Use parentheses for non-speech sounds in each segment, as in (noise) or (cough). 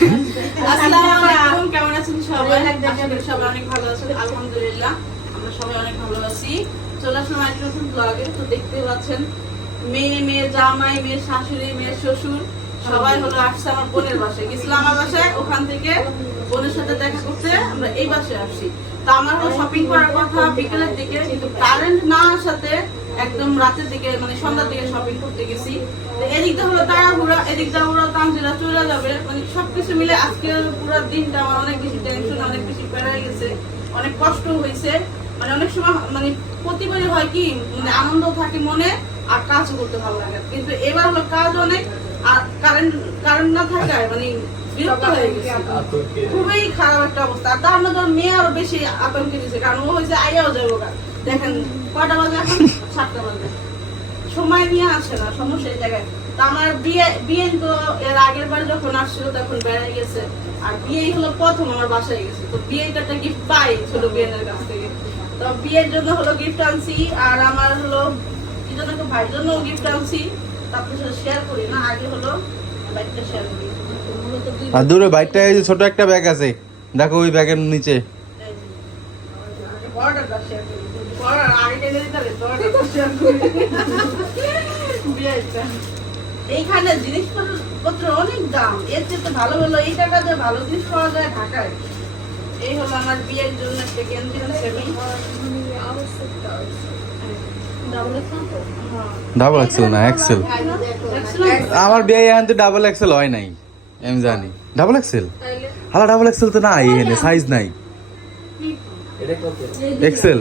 আসসালামু আলাইকুম কেমন আছেন সবাই? সবাই অনেক ভালো আছেন। আলহামদুলিল্লাহ আমরা সবাই অনেক ভালো আছি। চলে আসলাম একটা নতুন ব্লগে তো দেখতে পাচ্ছেন মেয়ে মেয়ে জামাই মেয়ে শাশুড়ি মেয়ে শ্বশুর সবাই হলো আসছে আমার বোনের বাসায়। গেছিলাম আমার বাসায় ওখান থেকে বোনের সাথে দেখা করতে আমরা এই বাসায় আসছি। তো আমার হলো শপিং করার কথা বিকেলের দিকে কিন্তু কারেন্ট না আসাতে একদম রাতের দিকে মানে সন্ধ্যার দিকে শপিং করতে গেছি। তো এদিক দিয়ে হলো তাড়াহুড়া এদিক দিয়ে হলো তামজিরা চলে যাবে। মানে সবকিছু মিলে আজকের পুরো দিনটা আমার অনেক বেশি টেনশন অনেক বেশি বেড়ে গেছে অনেক কষ্ট হয়েছে। মানে অনেক সময় মানে প্রতিবারই হয় কি মানে আনন্দ থাকে মনে আর কাজও করতে ভালো লাগে কিন্তু এবার হলো কাজ অনেক আর কারেন্ট কারেন্ট না থাকায় মানে বিরক্ত হয়ে গেছে। খুবই খারাপ একটা অবস্থা। তার মধ্যে মেয়ে আরও বেশি আতঙ্কে দিচ্ছে কারণ ও হয়েছে আইয়াও যাব দেখেন কয়টা বাজে এখন? সাতটা সময় নিয়ে আসে না সমস্যা এই জায়গায়। তো আমার বিয়ে বিয়ে তো এর আগের বার যখন আসছিল তখন বেড়াই গেছে। আর বিয়েই হলো প্রথম আমার বাসায় গেছে। তো বিয়েটা একটা গিফট পাই ছোট বিয়ের কাছ থেকে। তো বিয়ের জন্য হলো গিফট আনছি আর আমার হলো কি জন্য একটা ভাইয়ের জন্য গিফট আনছি। তারপর সেটা শেয়ার করি না আগে হলো বাইকটা শেয়ার করি। আর দূরে বাইকটা এই ছোট একটা ব্যাগ আছে। দেখো ওই ব্যাগের নিচে। বড়টা শেয়ার করি। এইখানে জিনিসপত্র অনেক দাম। এর চেয়ে তো ভালো হলো এই টাকাতে ভালো জিনিস পাওয়া যায় ঢাকায়। এই হলো আমার বিয়ের জন্য একটা গেঞ্জি আনছি আমি ডাবল এক্সেল তো? হ্যাঁ। ডাবল এক্সেল না এক্সেল আমার বিয়ে এখন তো ডাবল এক্সেল হয় নাই আমি জানি। Double axle? হালা ডাবল এক্সেল তো নাই এখানে সাইজ নাই। এক্সেল।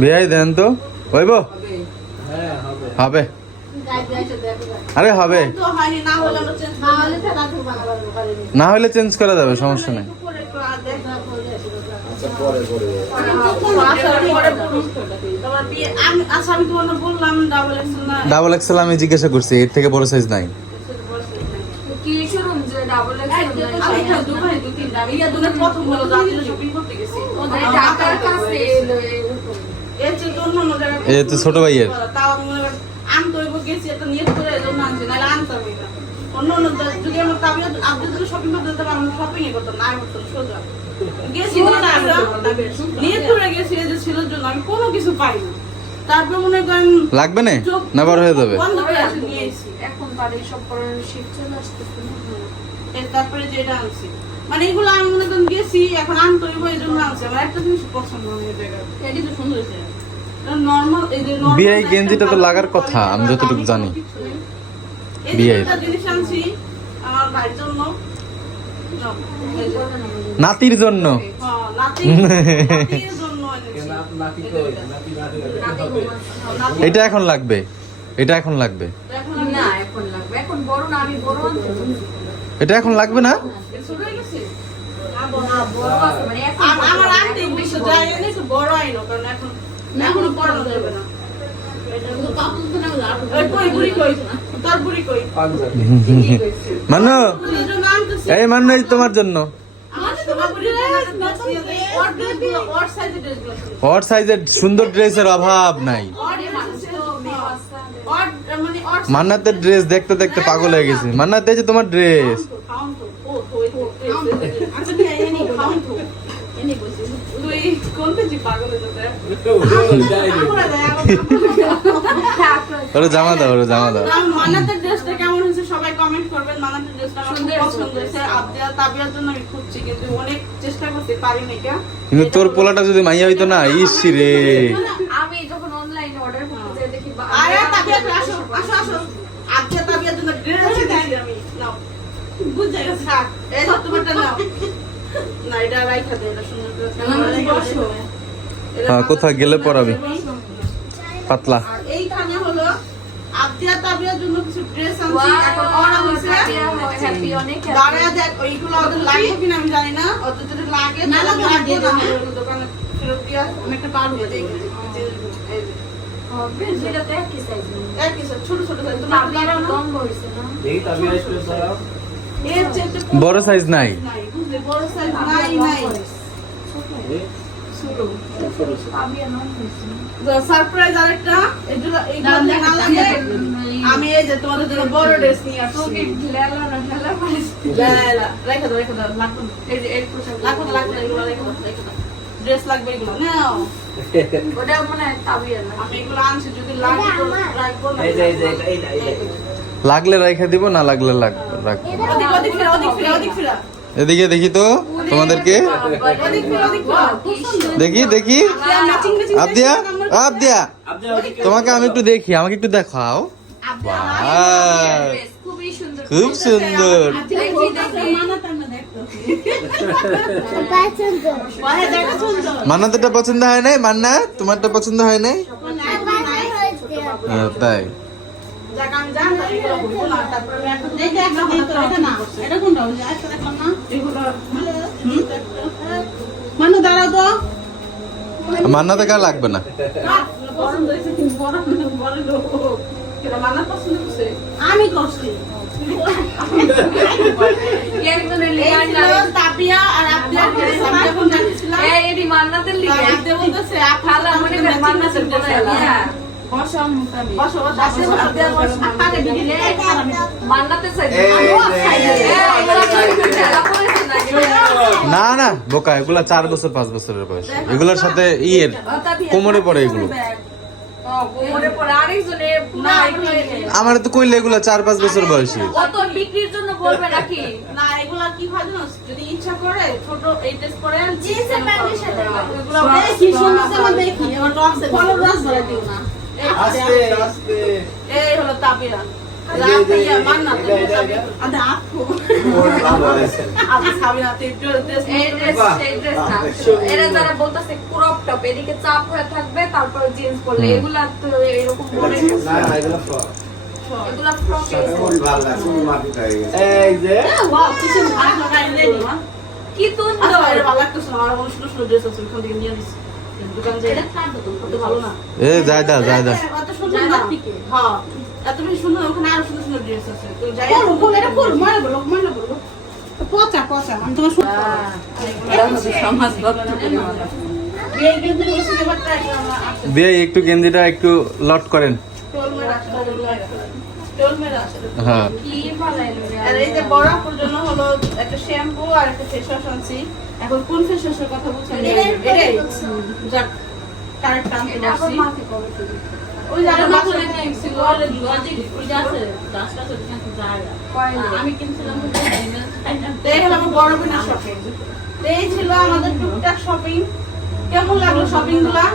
বিয়াই দেন তো? হইব? হবে। আরে হবে। না হলে। চেঞ্জ করা যাবে সমস্যা নাই। ডাবল এক্সেল আমি জিজ্ঞাসা করছি এর থেকে বড় সাইজ নাই। শোরুম যে ডাবল আমি এখানে দুবাই দু তিনটা। আমি দুনের প্রথম হলো জাতীয় শপিং করতে গেছি। ঢাকার কাছে এর তো অন্য অন্য জায়গায় এ তো ছোট ভাইয়ের। তাও আমি করি আনতে হইব গেছি একটা নিয়ত করে এই আনছি নাহলে আনতামই না। অন্য অন্য যদি আমার তাবিয়া আপনি যদি শপিং করতে যেতাম আমি শপিং করতাম না করতাম সোজা। গেছি না আমরা নিয়ত করে গেছি এই যে ছিল জন্য আমি কোনো কিছু পাই না তারপর মনে করেন লাগবে না? না বার হয়ে যাবে। বন্ধ করে নিয়ে এসেছি। এখন তার সব করার শিফট চলে আসতেছে না। এর তারপরে যেটা আনছি। মানে এগুলো আমি মনে করেন গেছি এখন আনতে হইব এই জন্য আনছি। আমার একটা জিনিস পছন্দ হয় জায়গায়। এটি তো সুন্দর হয়েছে। নর্মাল এই যে normal গেঞ্জিটা তো লাগার কথা, আমি যতটুকু জানি। জিনিস আনছি আমার ভাইয়ের জন্য। নাতির জন্য। এটা। এখন লাগবে। এটা এখন লাগবে। না এখন লাগবে। এখন বড় না আমি বড়। এটা এখন লাগবে না। এই এই তোমার জন্য। ওর সাইজের সুন্দর। ড্রেসের অভাব নাই। মান্নাতের ড্রেস দেখতে দেখতে পাগল হয়ে গেছি। মান্নাতে যে তোমার ড্রেস ওরে জামা দাও ওরে জামা দাও। না, মানাতের ড্রেসটা কেমন হয়েছে সবাই কমেন্ট করবেন। মানাতের ড্রেসটা আমার পছন্দ হয়েছে। আবদিয়া তাবিয়ার জন্য আমি খুঁজছি কিন্তু অনেক চেষ্টা করতে পারি না এটা। কিন্তু তোর পোলাটা যদি মাইয়া হইতো না ইসি রে আমি যখন অনলাইনে অর্ডার করতে যাই দেখি বা- আরে তাবিয়া আসো আসো আসো আবদিয়া তাবিয়ার জন্য ড্রেস আছে দিছি আমি নাও বুঝে গেছে এই ধর তোমারটা নাও। (laughs) না এটা রাইখা দে এটা সুন্দর করে হ্যাঁ, কোথাও গেলে পরাবি। পাতলা। এইখানে হলো আবদিয়া তাবিয়ার জন্য কিছু ড্রেস আনছি। এখন অর্ডার happy। দাঁড়ায় দেখ ওইগুলো ওদের লাগবে কিনা আমি জানি না। ওদের যদি লাগে না, লাগবে দিয়ে না। দোকানে ফেরত দিয়ে আমি পার হয়ে স্যার ছোট ছোট বড় সাইজ নাই। নাই বুঝলে বড় সাইজ নাই নাই তাবিয়া লম্বা হয়েছে না? সারপ্রাইজ আরেকটা এগুলো যে তোমাদের জন্য বড় ড্রেস নিয়ে আসছি। রেখে দাও রেখে দাও লাগবে এই যে এর পোশাক লাগবে লাগবে এগুলো রেখে দাও রেখে দাও। ড্রেস লাগবে এগুলো নাও। (laughs) ওটা মনে তাবিয়া না। আমি এগুলো আনছি যদি লাগে রাখব না এই যে, এই যে, এটা, এইটা, এইটা। লাগলে রেখে দিব না লাগলে লাগ- রাখব। এদিকে দেখি তো তোমাদেরকে। দেখি দেখি। আবদিয়া, আবদিয়া। তোমাকে আমি একটু দেখি আমাকে একটু দেখাও। বাহ, খুব সুন্দর। মান্নাতেরটা পছন্দ হয় নাই? মান্না তোমারটা পছন্দ হয় নাই? হ্যাঁ, তাই। মানু দাঁড়াও তো মান্নাতে কার লাগবে না? মানা আমি করছি মান্নাতের লিগার বলতেছে, আপু খালা মান্নাতের হ্যাঁ। না না বোকা এগুলা চার বছর পাঁচ বছরের বয়স এগুলোর সাথে ইয়ের কোমরে পড়ে এগুলো আমার তো কইলে এগুলা চার পাঁচ বছর বয়সী বিক্রির জন্য বলবে নাকি না এগুলা কি হয় জানো যদি ইচ্ছা করে ছোট এই ড্রেস পরে সাথে সুন্দর দেখি আমার ধরে দিও না আস্তে, আস্তে। এই হলো চাপ হয়ে থাকবে তারপর জিন্স পরলে। এগুলা তো এরকম কি আচ্ছা সুন্দর। ভালো লাগতেছে আমার কোনো সুন্দর সুন্দর ড্রেস আছে ওখান থেকে নিয়ে নিছি। এ যায় দা যায় দা। সুন্দর না হ্যাঁ এত সুন্দর ওখানে আরও সুন্দর সুন্দর ড্রেস আছে তো যাই ফুল ফুল এটা ফুল মনে বলো মনে বলো পচা পচা আমি তোমার সমাজ বিয়ে দিয়ে একটু গেঞ্জিটা একটু লট করেন। হ্যাঁ। কি বানাইলো রে আর এই যে বড় জন্য হলো একটা শ্যাম্পু আর একটা ফেস ওয়াশ আনছি। এখন কোন ফেস ওয়াশের কথা বলছেন? এটাই যাক কারেক্ট আনতে পারছি মাকে কবে তুলি ওই যে আরও মাসে নিয়েছি লজিক ওই আছে দাস কাছে কিন্তু যায় আমি কিনছিলাম এই হলো আমার বড় বোনের শপিং এই ছিল আমাদের টুকটাক শপিং কেমন লাগল শপিংগুলা?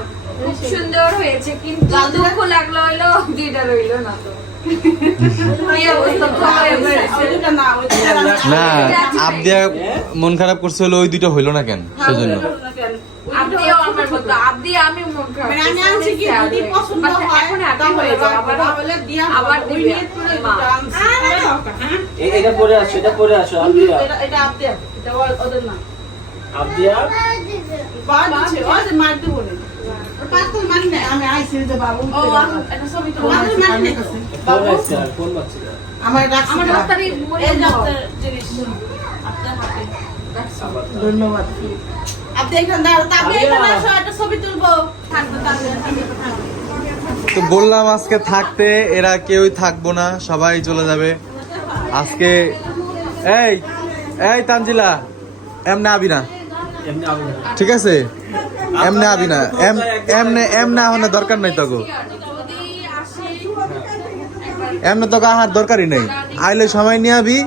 খুব সুন্দর হয়েছে কিন্তু দুঃখ লাগল হইল দুইটা রইল না তো। (laughs) না আবদিয়া মন খারাপ করছে হলো ওই দুইটা হইল না কেন? সেজন্য। আপনিও আমার মতো আপনি আমি খারাপ আমি আনছি কি যদি পছন্দ But হয় এখন happy তাহলে যাবে আবার তাহলে দিয়া আবার ওই দিবে। নিয়ে তুলে মা। দুটো আনছি এ- এটা পরে আসো, এটা পরে আসো, আবদিয়া। এটা এটা আপনি এটা ওদের না। আবদিয়া? বাদ দিচ্ছে ওই মারতে বলে। আমি আইসি যে বাবু। ও আচ্ছা, একটা ছবি তো। আমার। ডাক্তারি মনে এই যে আপনার জিনিস। আপনার হাতে। ধন্যবাদ। আপনি এখানে দাঁড়ান আপনি এখানে আসো একটা ছবি তুলবো। থাকবে তাহলে তো বললাম আজকে থাকতে এরা কেউই থাকব না সবাই চলে যাবে। আজকে এই এই তানজিলা এমনে আবি না। এমনি না। ঠিক আছে? এমনে আবি না। এম এমনে এমনে হনে দরকার নাই তোকে এমনে তোকে আহার দরকারই নেই। আইলে সময় নিয়ে আবি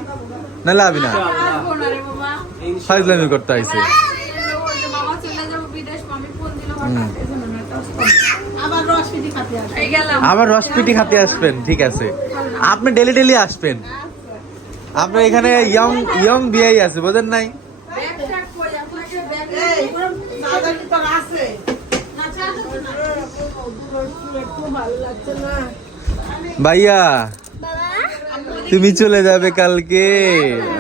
নাহলে আবি না। ফাইজলামি করতে আইছে। আবার রসপিটি খাতে আসবেন ঠিক আছে। আপনি ডেলি ডেলি আসবেন। আপনার এখানে ইয়ং ইয়ং বিয়াই আছে বোঝেন নাই ব্যবসা কই আপনাকে ব্যাগ এই চাদর কি তোর আছে না চাদর তো না খুব ভালো লাগছে না ভাইয়া তুমি চলে যাবে কালকে।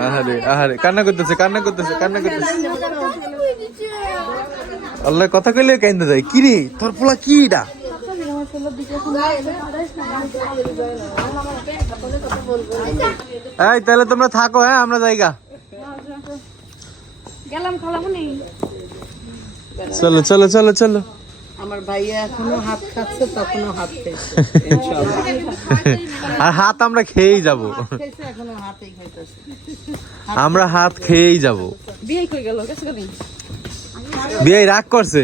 আহারে আহারে কান্না করতেছে কান্না করতেছে কান্না করতেছে। আল্লাহ কথা কইলে কেন্দে যায়। কি রে তোর পোলা কি এটা? এই তাহলে তোমরা থাকো হ্যাঁ আমরা জায়গা গেলাম খালামুনি। চলো চলো চলো চলো। আমার ভাইয়া এখনও হাত খাচ্ছে তখনও হাত খাইছে। আর হাত আমরা খেয়েই যাব। আমরা হাত খেয়েই যাব। বিয়ে কই গেল? কেসে গেলি বিয়ে রাগ করছে?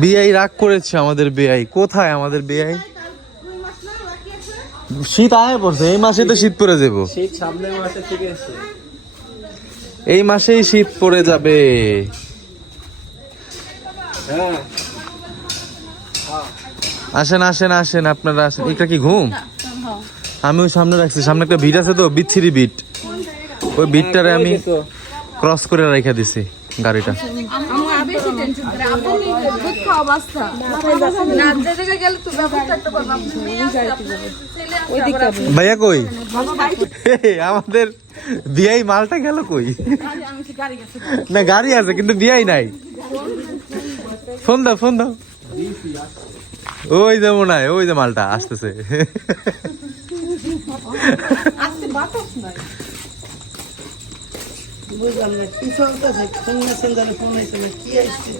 বিয়াই রাগ করেছে আমাদের বেয়াই। কোথায় আমাদের বেয়াই? শীত আয় পড়ছে এই মাসে তো শীত পড়ে যাব। শীত সামনের মাসে থেকে এই মাসেই শীত পড়ে যাবে। হ্যাঁ আসেন আসেন আসেন আপনারা আসেন। এটা কি ঘুম? আমি ওই সামনে রাখছি। সামনে একটা ভিট আছে তো বিচ্ছিরি বিট ওই বিটটারে আমি ক্রস করে রেখে দিছি গাড়িটা। বেশি টেনশন করে। আপনি দুধ খাওয়া না যে জায়গায় গেলে তুই একটা করব। আপনি মেয়ে আছে আপনার ছেলে আছে আবার আপনি- ভাইয়া কই? (laughs) আমাদের বিয়াই মালটা গেল কই? না গাড়ি আছে কিন্তু বিয়াই নাই। ফোন দাও ফোন দাও। ওই যে মনে হয় ওই যে মালটা আসতেছে। বুঝলাম না কি চলতেছে? ফোন মেসেঞ্জারে ফোন হয়েছে না কি আসছে?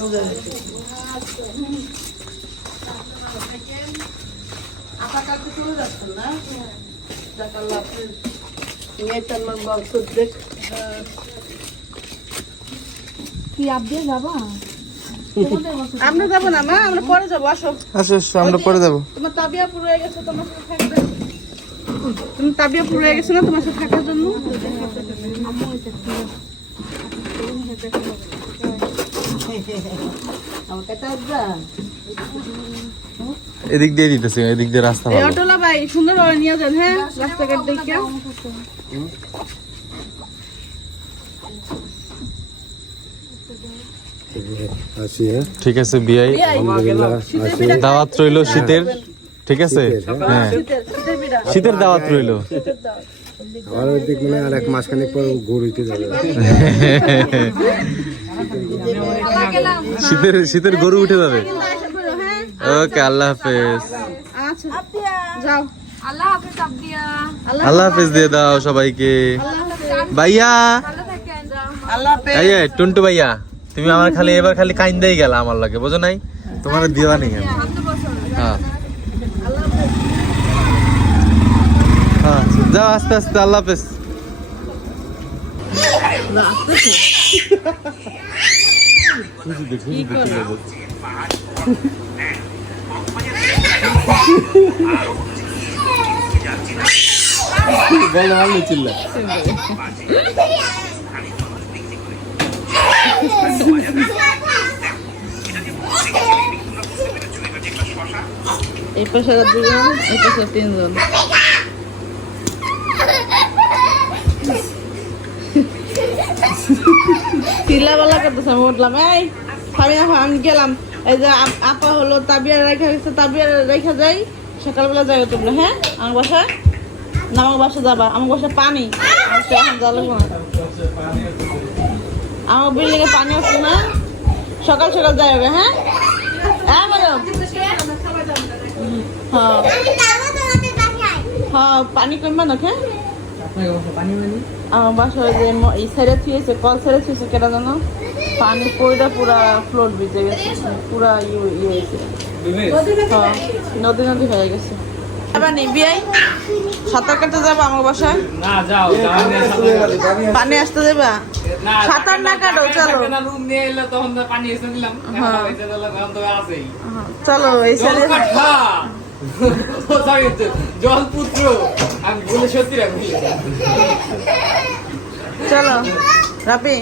বুঝা যাচ্ছে আমরা যাব না মা আমরা পরে যাব আসো। আসো আসো, আমরা পরে যাব। তোমার তাবিয়া পুরো হয়ে গেছে তোমার সাথে থাকবে। তুমি তাবিয়া পুরো হয়ে গেছে না তোমার সাথে থাকার জন্য? এদিক দিয়ে দিতেছে এদিক দিয়ে রাস্তা এই ভালো। অটোলা ভাই সুন্দরভাবে নিয়ে যান হ্যাঁ? রাস্তাঘাট দেখে ঠিক আছে বিয়াই দাওয়াত রইল শীতের ঠিক আছে? হ্যাঁ। শীতের দাওয়াত রইল। আমার ওইদিক মানে আর এক মাসখানেক পর গরুতে যাবে। শীতের শীতের গরু উঠে যাবে? ওকে আল্লাহ হাফেজ। আল্লাহ হাফেজ আব্দিয়া। আল্লাহ হাফেজ দিয়ে দাও সবাইকে। ভাইয়া। ভালো থাকেন যাও আল্লাহ হাফেজ। এই যে, টুন্টু ভাইয়া তুমি আমার খালি এবার খালি কাইন্দাই গেলা আমার লাগে বুঝো নাই? তোমার দিবা নেই হ্যাঁ হ্যাঁ। যাও আস্তে আস্তে আল্লাহ হাফেজ বলো আলু চিল্লা এই পাশে আর দুজন এই পাশে আর তিনজন। চিল্লাবেলা করতেছে আমি উঠলাম, এই, আমি আমি গেলাম। এই যে আপ- হলো তাবিয়া রেখা গেছে তাবিয়া রেখা যাই, সকালবেলা যাই তোমরা হ্যাঁ? আমার বাসায়? না, আমার বাসা যাবা, আমার বাসায় পানি। আমার বিল্ডিং এ পানি আছে না? সকাল সকাল যাই হবে হ্যাঁ? হ্যাঁ ম্যাডাম? হ্যাঁ। হ্যাঁ পানি কমবে আমার বাসায় যে এই সাইডে থুয়েছে কল সাইডে থুয়েছে কেটা জানো? পানি পয়টা পুরা ফ্লোর ভিজে গেছে পুরা ইয়ে ইয়ে হয়েছে। হ্যাঁ, নদী নদী হয়ে গেছে। যাবা নি বিয়াই? সাঁতার কাটতে যাবা আমার বাসায়? না যাও পানি আসতে দেবা? না সাঁতার না কাটো চলো। হ্যাঁ। হ্যাঁ, চলো এই সাইডে জলপুত্র আমি বলে সত্যি রাখি চলো রাপি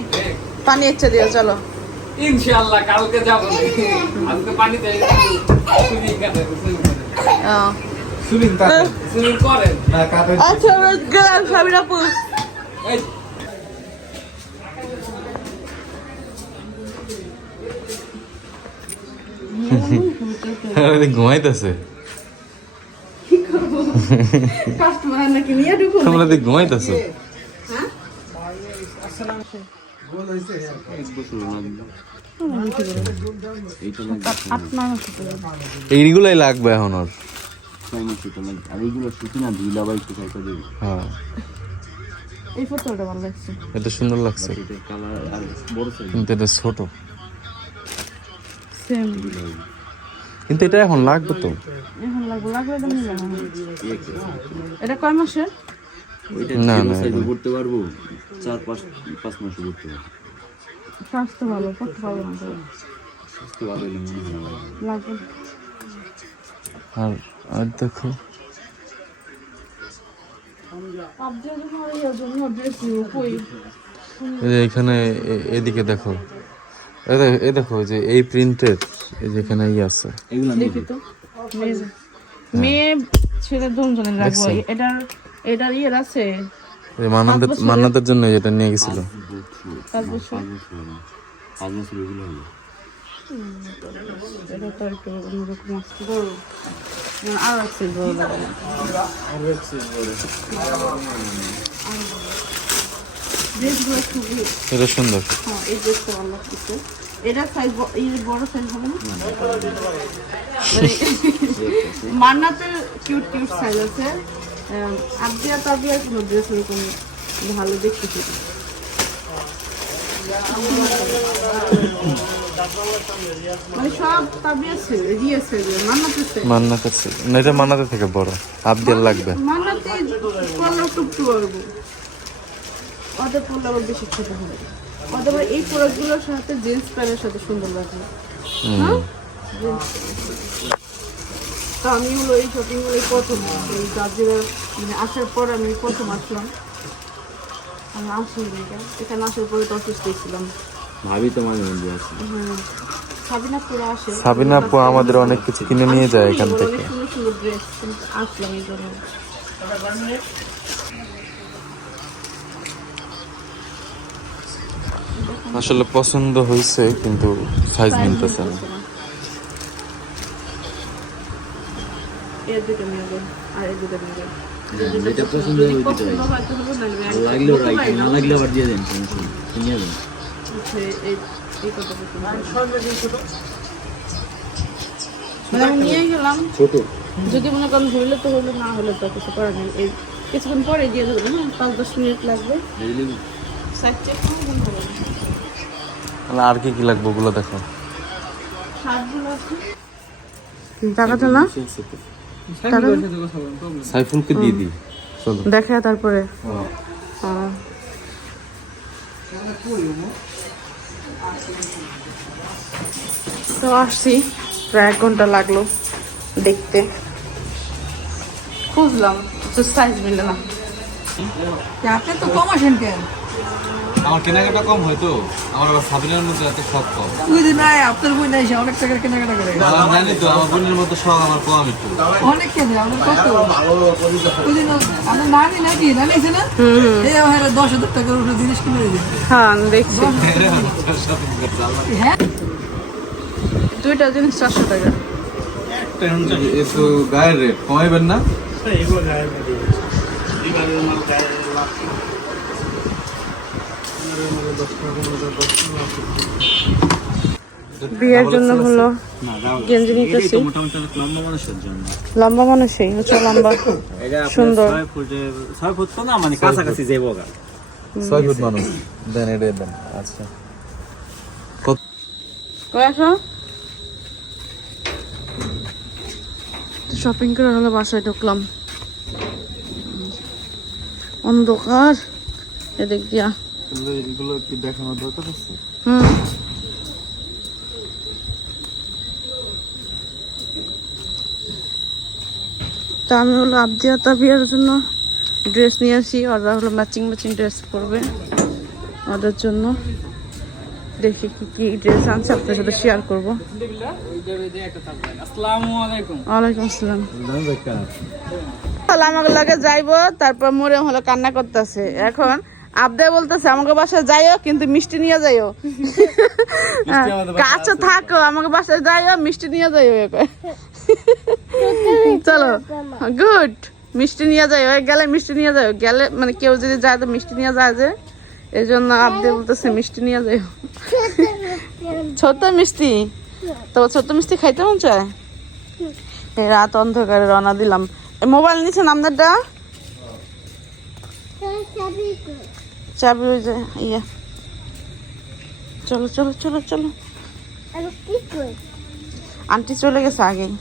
পানি ইচ্ছে দিও চলো। ইনশাআল্লাহ কালকে যাব। আজকে পানিতে সুইমিং কাটে আহ। সুরিন সুইমিং করেন আচ্ছা গেলাম সাবির আপু এই। ঘুমাইতেছে। কাস্টমার নাকি নিয়ে ঢুকো তোমরা দেখ ঘুমাইতেছো? এইগুলাই লাগবে এখন ওর হ্যাঁ। এটা সুন্দর লাগছে। কিন্তু এটা ছোট। কিন্তু এটা এখন লাগবে তো। এটা কয় ওইটা না, করতে পারব চার পাঁচ পাঁচ মাসে করতে পারব। স্বাস্থ্য ভালো করতে পারব না স্বাস্থ্য ভালো হলে ভালো লাগবে। লাগবে। আর আর দেখো। এখানে এ- এদিকে দেখো। এই দেখো এই দেখো যে এই প্রিন্টের এই যে এখানে ই আছে। মেয়ে ছেলে? এটার এটার ইয়ের আছে। মান্নাদের জন্য যেটা নিয়ে গেছিল। এটা আর ড্রেসগুলো খুবই এটা সুন্দর। হ্যাঁ এই ড্রেসটা ভালো লাগতেছে এটা সাইজ বড় সাইজ হবে না? মানে মান্নাতে কিউট কিউট সাইজ আছে। আবদিয়া তাবিয়ার কোনো ড্রেস এরকম ভালো দেখতেছি না। মানে মান্নাতে থেকে বড়। আবদিয়ার লাগবে। মান্নাতে ওদের পড়লে আবার বেশি ছোট হবে আবার এই প্রোডাক্টগুলোর সাথে জিন্স প্যান্টের সাথে সুন্দর লাগে হ্যাঁ তো আমি হলো এই শপিং মলে প্রথম। এই গাজীরা মানে আসার পর আমি প্রথম আসলাম। আমি আসিনি এটা। এখানে আসার পরে তো অসুস্থ ছিলাম। ভাবি তো মাঝে মধ্যে আছে। হ্যাঁ সাবিনা পুরো আসে। সাবিনা আপু আমাদের অনেক কিছু কিনে নিয়ে যায় এখান থেকে। সুন্দর সুন্দর ড্রেস কিন্তু আসলাম এই জন্য। আসলে পছন্দ হয়েছে কিন্তু সাইজ মিলতেছে না। নিয়ে না না। গেলাম। যদি মনে করেন হইলে তো হইল না হলে তো কিছু করার নেই। এই কিছুক্ষণ পরে দিয়ে দেবো হ্যাঁ পাঁচ দশ মিনিট লাগবে। সাইড চেক আর কি কি লাগবে ওগুলো দেখো। টাকাটা না? সাইফুলকে দিয়ে দিই চলো। দেখা তারপরে। হ্যাঁ। তো আসছি প্রায় এক ঘণ্টা লাগল দেখতে। খুঁজলাম সাইজ মিলে না। আপনি তো কম আসেন কেন আমার কেনাকাটা কম হয়তো আমার আবার সাবিনার মতো এত শখ কম। ওই দিন নাই আপনার বই নাই অনেক টাকার কেনাকাটা করে। আমি জানি তো আমার বোনের মতো শখ আমার কম একটু। অনেক কেনে আপনার কত? ওই দিন আপনার নানি নাকি? নানি আছে না? এই ওখানে দশ হাজার টাকার উপরে জিনিস কিনে দিয়েছে হ্যাঁ দেখছি। হ্যাঁ? দুইটা জিনিস চারশো টাকা। এ তো গায়ের রেট কমাইবেন না? বিয়ের জন্য হলো গেঞ্জি নিতেছি। লম্বা মানুষই হচ্ছে লম্বা সুন্দর। ছয় ফুট না মানে কাছাকাছি যাব ছয় ফুট মানুষ। দেন এটা দেন আচ্ছা। শপিং করে হলো বাসায় ঢুকলাম। অন্ধকার। এদিক দিয়া। এগুলো কি দেখানোর দরকার আছে? হুম। তা আমি হলো আবদিয়া তাবিয়ার জন্য ড্রেস নিয়ে আসি ওরা হলো ম্যাচিং ম্যাচিং ড্রেস পরবে ওদের জন্য। দেখি কি কি ড্রেস আনছে আপনার সাথে শেয়ার করব। আসসালামু আলাইকুম ওয়ালাইকুম আসসালাম। আমাকে লাগে যাইবো তারপর মোরে হলো কান্না করতেছে। এখন আবদায় বলতেছে আমাকে বাসায় যাইও কিন্তু মিষ্টি নিয়ে যাইও। কাছে থাকো আমাকে বাসায় যাইও মিষ্টি নিয়ে যাইও। (laughs) চলো গুড মিষ্টি নিয়ে যাইও গেলে মিষ্টি নিয়ে যাইও। গেলে মানে কেউ যদি যায় তো মিষ্টি নিয়ে যায় যে। এই জন্য আবদে বলতেছে মিষ্টি নিয়ে যাইও। (laughs) ছোট মিষ্টি? তো ছোট মিষ্টি খাইতে মন চায়? এই রাত অন্ধকারে রওনা দিলাম। এই মোবাইল নিছেন আপনারটা? চাবি ওই যে ইয়ে। চলো চলো চলো চলো। আন্টি চলে গেছে আগেই।